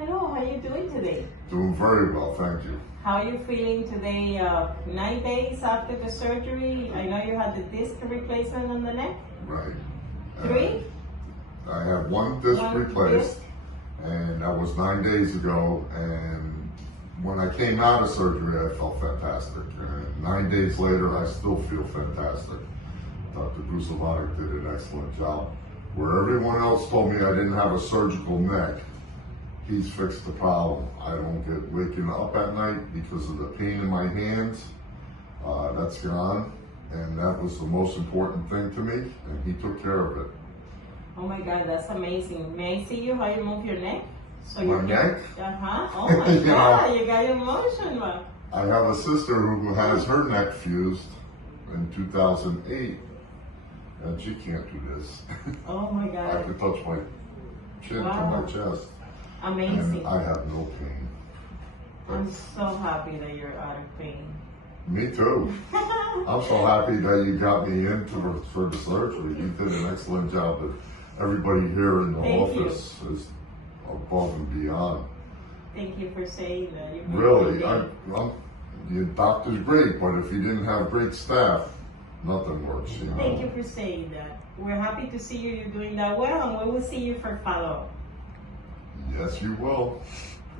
Hello, how are you doing today? Doing very well, thank you. How are you feeling today, 9 days after the surgery? I know you had the disc replacement on the neck. Right. 3? I had one disc One replaced, disc. and that was 9 days ago. And when I came out of surgery, I felt fantastic. And 9 days later, I still feel fantastic. Dr. Brusovanik did an excellent job. Where everyone else told me I didn't have a surgical neck, he's fixed the problem. I don't get waking up at night because of the pain in my hands. That's gone, and that was the most important thing to me, and he took care of it. Oh my God, that's amazing. May I see you how you move your neck? So My neck? Uh-huh. Oh my God, you got emotional. I have a sister who has her neck fused in 2008, and she can't do this. Oh my I God. can touch my chin to my chest, Amazing. and I have no pain. I'm so happy that you're out of pain. Me too. I'm so happy that you got me in for the surgery. You did an excellent job. Everybody here in the Thank you. office is above and beyond. Thank you for saying that. You Really, your doctor's great, but if you didn't have great staff, nothing works. You know? Thank you for saying that. We're happy to see you. You're doing that well, and we will see you for follow-up. Yes, you will.